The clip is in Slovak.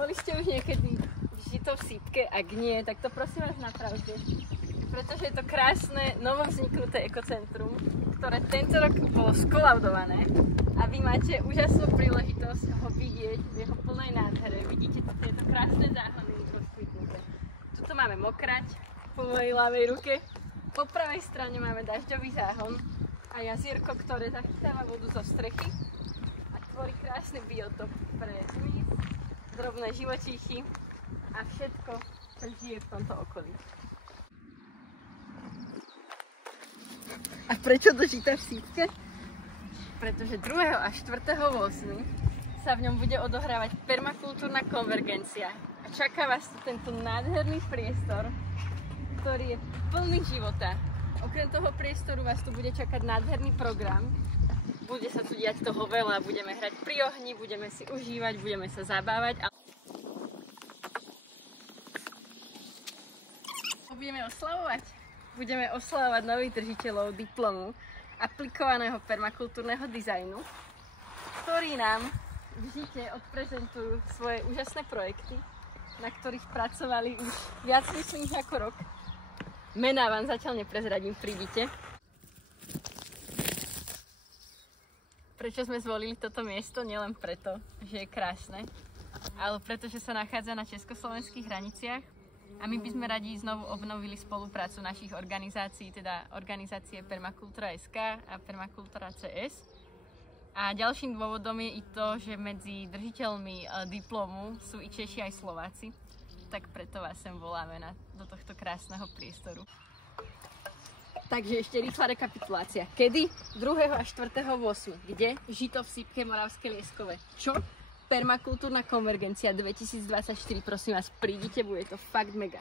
Boli ste už niekedy žito v sípke? Ak nie, tak to prosím vás napravte. Pretože je to krásne, novovzniknuté ekocentrum, ktoré tento rok bolo skolaudované a vy máte úžasnú príležitosť ho vidieť v jeho plnej nádhere. Vidíte to, tieto krásne záhony rozkvitnuté. Tuto máme Mokrať po mojej ľavej ruke. Po pravej strane máme dažďový záhon a jazierko, ktoré zachytáva vodu zo strechy a tvorí krásny biotop pre hmyz, drobné živočíchy a všetko, čo žije v tomto okolí. A prečo do žita v sípke? Pretože 2. a 4.8. sa v ňom bude odohrávať permakultúrna konvergencia a čaká vás tu tento nádherný priestor, ktorý je plný života. Okrem toho priestoru vás tu bude čakať nádherný program. Bude sa tu diať toho veľa, budeme hrať pri ohni, budeme si užívať, budeme sa zabávať. A budeme oslavovať? Budeme oslavovať nových držiteľov diplomu aplikovaného permakultúrneho dizajnu, ktorí nám v žite odprezentujú svoje úžasné projekty, na ktorých pracovali už viac myslím ako rok. Mená vám zatiaľ neprezradím, prídite. Prečo sme zvolili toto miesto? Nielen preto, že je krásne, ale preto, že sa nachádza na československých hraniciach a my by sme radi znovu obnovili spoluprácu našich organizácií, teda organizácie Permakultura.sk a Permakultura CS. A ďalším dôvodom je i to, že medzi držiteľmi diplomu sú i Češi aj Slováci. Tak preto vás sem voláme do tohto krásneho priestoru. Takže ešte rýchla rekapitulácia. Kedy? 2. a 4.8. Kde? Žito v sípke Moravské Lieskove. Čo? Permakultúrna konvergencia 2024. Prosím vás, prídite, bude to fakt mega.